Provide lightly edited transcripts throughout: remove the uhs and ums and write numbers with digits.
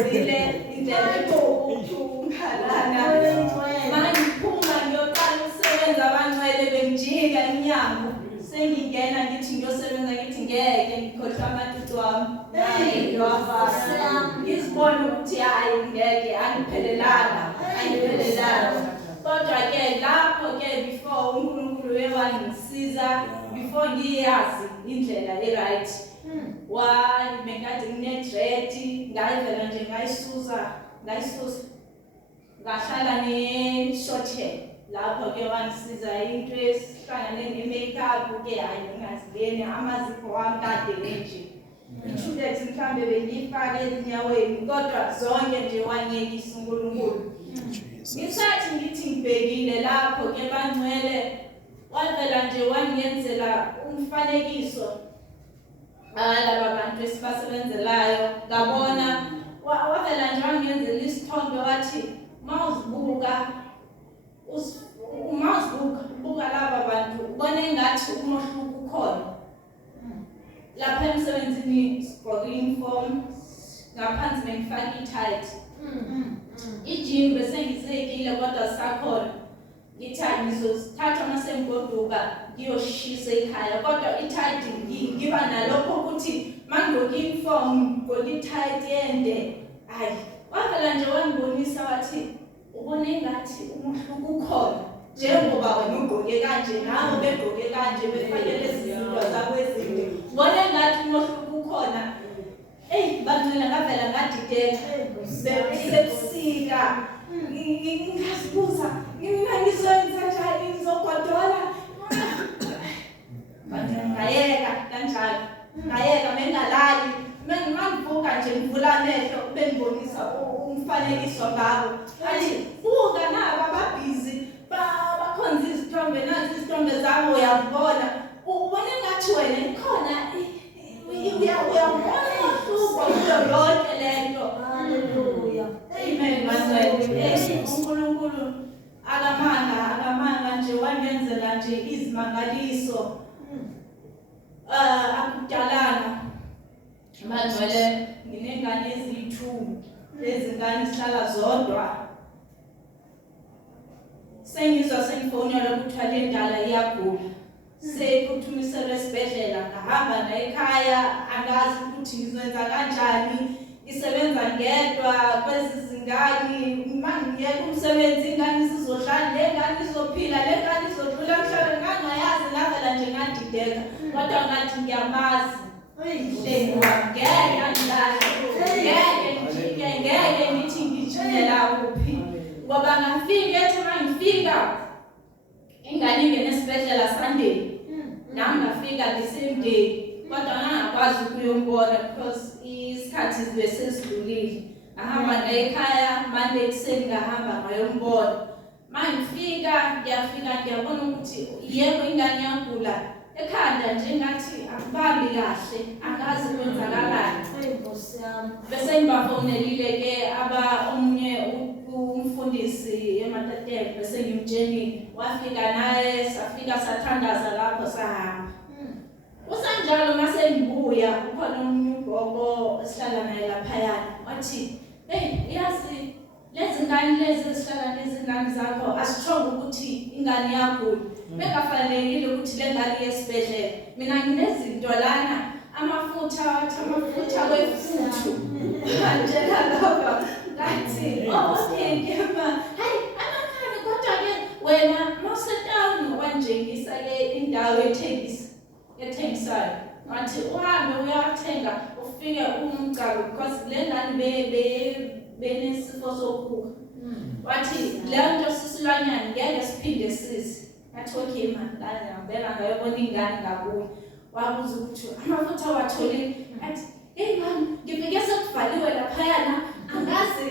ngiyazile indlela ukukhalana mangiphuma ngiyoqala ukusebenza abangcwele bengijika inyanga sengingena ngithi ngiyosebenza ngithi ngeke ngikhohlwa amatutu wami ngizibona ukuthi hayi ngeke angiphelelanga kodwa ke lapho ke before uNkulunkulu wangisiza before ngiyazi indlela right bengade ngine-dread ngayivela nje ngayisusa ngahlala ne-short hair lapho ke wangisiza into esihlangane ne-makeup ke hayi ngingazibeni amazipho wami kade nje i-tudex mhlambe bengiyifake ezinyaweni kodwa zonke nje wangiyekisa uNkulunkulu ngisathi ngithi ngibhekile lapho ke bangcwele wavela nje wangiyenzela umfanekiso laba bantu esibasebenzelayo ngabona wavela nje wangiyenzela isithombe wathi mawuzibuka buka laba bantu ubone engathi umohluko ukhona lapha emsebenzini sigqoke uniform ngaphansi bengifaka i-tight ijim bese ngisekile kodwa sakhona ngithi ngizosithatha masengigoduka ngiyoshisa ekhaya kodwa i-tight ngiba nalokho ukuthi mangigqoke uniform ngigqoke i-tight yende hayi wavela nje wangibonisa wathi ubone engathi umohluko ukhona njengoba wena ugqoke kanje nawe begqoke kanje befake lezi zinto zabo ezinde ubone engathi umohluko ukhona bangcwele ngavela ngadideka sebusika ngizibuza ngizoyenza njani ngizogodola ngayeka kanjalo ngayeka mengalali mangivuka nje ngivula amehlo bengibonisa umfanekiso ngabo athi buka naba babhizi bakhonza izithombe nazi izithombe zabo uyabona ubone ngathi wena ikhona uyabona usuku yonke lento haleluya amen uNkulunkulu akamanga nje wangenzela nje izimangaliso akudalana manje nginengane ezithu lezingane sihlala zodwa sengizwa sengifonela ukuthi le ndala iyagula sekuthumisa esibhedlela ngahamba naye ekhaya angazi ukuthi ngizoyenza kanjani isebenza ngedwa kwezi zingane mangiyeka umsebenzi ingane sizohlala le ngane izophila le ngane izodlula mhlawumbe ngangayazi ngavela nje ngadideka kodwa ngathi ngiyamazi ngeke ngithi ngijikela kuphi ngoba ngafika ethi mangifika ingane ingene esibhedlela Sunday nami ngafika the same day kodwa ngangakwazi ukuyombona because isikhathi besesidlulile ngahamba naye ekhaya Monday ekuseni ngahamba ngayombona mangifika ngiyabona ukuthi yebo ingane yagula ekhanda nje ngathi akubambi kahle angazi kwenzakalani Nkosi yami bese ngibafonelile ke omunye umfundisi eMatatele bese ngimtsheni wafika naye safika sathandaza lapho sahamba usanjalo mase ngibuya ukhona umunye ugogo esihlala naye lapha yana wathi yazi lezi ngane lezi esihlala nezingane zakho asitshonga ukuthi ingane yagula bekafanelekile ukuthi le ngane yesibhedlela mina nginezinto lana amafutha wefuthu kanjena lapha ngathi okay ngiyama hayi amakhani kodwa ke wena mawusetown wanjengisa le indawo ethengisayo wathi uhambe uyathenga ufike umgcalo because le ngane benesifo sokuwa wathi lento sisilwanyana ngeke siphinde sisi athi okay man ngiyabela ngayobona ingane ngakuyo wabuza ukuthi amafutha wathole athi man ngibike sekuvaliwe lapha yana angazi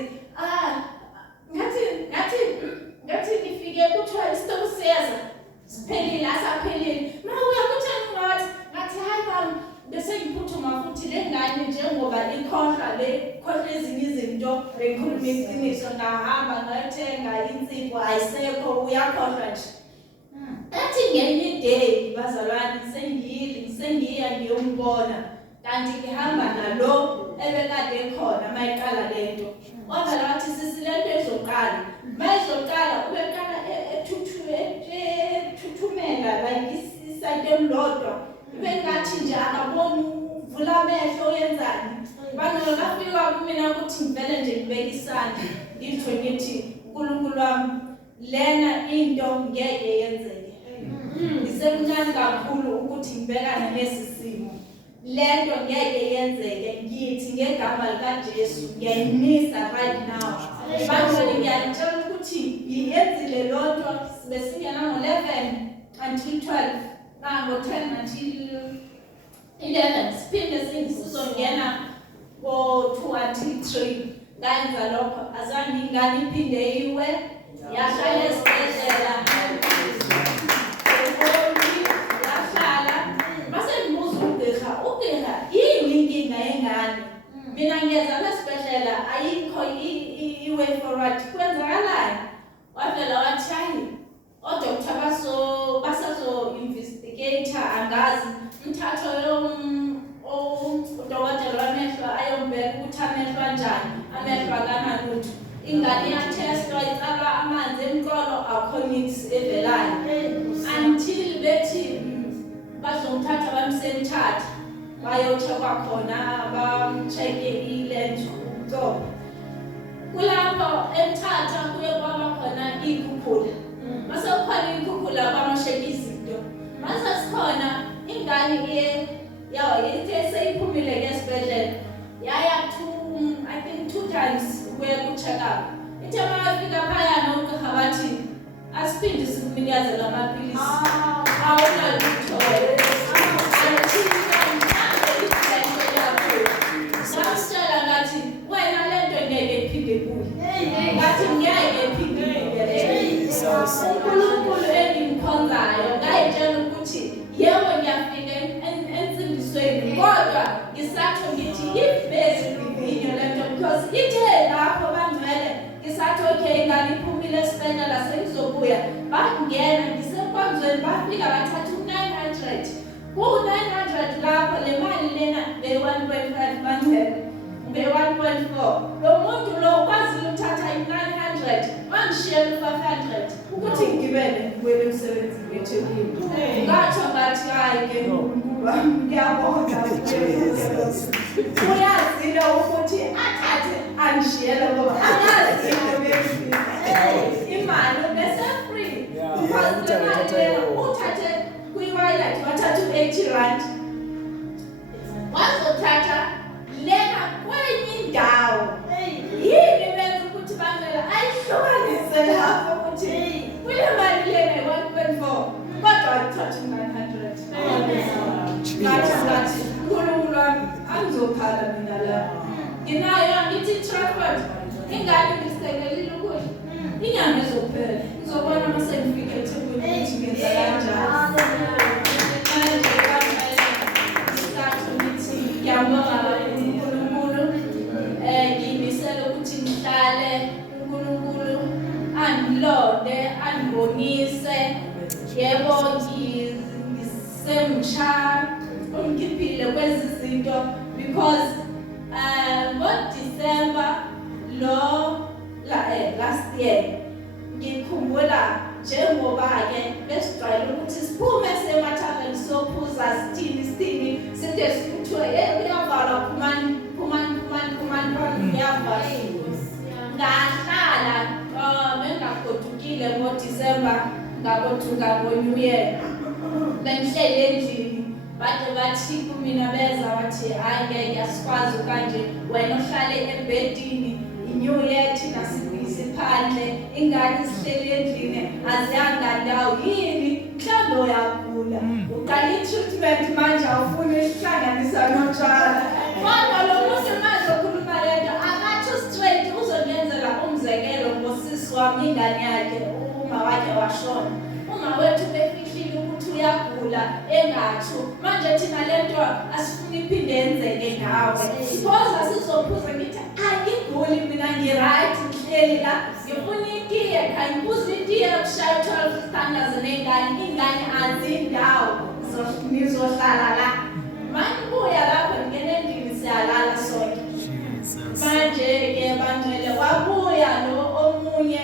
ngathi ngifike kuthiwa isitoko siyeza siphelile asaphelile uyakuthani ngathi hayi mama bese ngiphuthuma futhi le ngane njengoba ikhohlwa ezinye izinto bekhuluma iqiniso ngahamba ngayothenga insipho ayisekho uyakhohlwa nje athi ngenye day bazalwane sengiya ngiyombona kanti ngihamba nalo ebekade ekhona mayiqala lento izoqala ubeqala ethuthumela like isayite elilodwa bengathi nje akaboni uvula amehlo yenzani bangeke kafika kumina ukuthi ngivele nje ngibeke isandla ngitho ngithi uNkulunkulu wami lena into ngeke yenzeke ngisemncane kakhulu ukuthi ngibekane nesi simo lento ngeke yenzeke ngithi ngegama likaJesu ngiyayimisa right now manje ngiyatshela ukuthi ngiyenzile lonto besingena ngo11 until 12 ngo 10 until 11 siphinde sizongena ngo 2 until 3 ngenza lokho azange ingane iphinde iwe yahlala esibhedlela yahlala mase ngibuza ugqirha yini inkinga yengane mina ngiyeza esibhedlela ayikho i-way forward kwenzakalani wavela wathi hayi odokotela basazo investigate angazi umthatho udokotela wamehlo ayombeka ukuthi amehlo kanjani amehlo akanalutho ingane iyatestwa itsala amanzi emqolo akhonix evelayo until bethi bazomthatha bamsemthatha bayochekwa khona bamcheke ilens umcobo kulapho emthatha kuye kwaba khona ikhukhula mase kukhona ikhukhula kwamasheka izinto mase sikhona ingane ithe seyiphumile esibhedlela yaya I think 2 times kuye ku-check up ithe makafika phayana ugqirha bathi asiphinde sikunikeze la maphilisi awunalutho samtshela ngathi wena lento ngeke iphinde kuye ngathi ngeke iphinde uNkulunkulu engimkhonzayo ngayitshela ukuthi yebo ngiyafika ensindisweni kodwa ngisatho ngithi ibhezi livinyo lento because ithe lapho bangcwele ngisathi okay ingane iphumile esibhedlela sengizobuya bangena ngisekonzweni bafika bathatha u900 ku900 lapho le mali lena be1.5 bangcwele be1.4 lo muntu lo kwazile ukuthatha i900 wangishiyela 500 ukuthi ngibele ngibele umsebenzi weThekwini ngathi ngathi hayi ke ngiyabonga uyazile ukuthi athathe angishiyela ngoba angazi imali bese free uthathe kuyiwallet wathatha 80 rand wazothatha lena kwenye indawo yini benza ukuthi bangela ayihlukanise lapho ukuthi kule mali lena 1.4 kodwa wathatha 900 ngathi uNkulunkulu wami angizokhala mina la nginayo ngithi Trafford ingane ngisekelile ukudla inyanga izophela ngizobona mase ngifike eThekwini ukuthi ngenza kanjani Lorde andibonise yebo ngisemsha ungiphile kwezi zinto because ngo-December last year ngikhumbula njengoba ke besijwayele ukuthi siphume semathaveni sophuza sithini sithe sikuthiwe kuyavalwa phumani kuyavalwa ngahlala bengagodukile ngo-December ngagoduka ngo-New Year bengihleli endlini bathi kumina beza wathi hayi ngeke asikwazi kanje wena uhlale ebhedini iNew Year thina siphandle ingane sihleli endlini aziyanga ndawo yini mhlawumbe uyagula uqala i-treatment manje awufuni ihlanganisa notshwala kodwa lo muntu manje okhuluma lento akathi straight uzongenzela umzekelo ngosisi wami ingane yakhe uma wakhe washona uma wethu befihlile ukuthi uyagula engatho manje thina lento asifuni iphinde yenzeke ngawe suppose asizophuza ngithi angiguli mina ngiright ngihleli la ngifuna itiye kangibuza itiye yokushaya 12 standards ingane azindawo nizohlala la manje buya lapho ngene endlini siyalala sonke manje ke bangcwele wabuya lo omunye omunye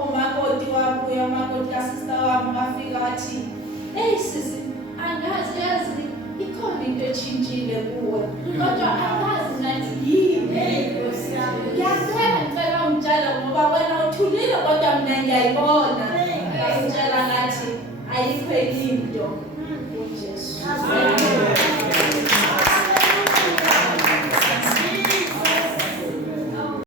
omakoti wabuya umakoti kasista wami wafika wathi hey sisi angazi yazi ikhona into etshintshile kuwe kodwa angazi nathi yini ngiyacela ungitshela ngoba wena uthulile kodwa mina ngiyayibona ngiyacela ngathi ayikho into uJesu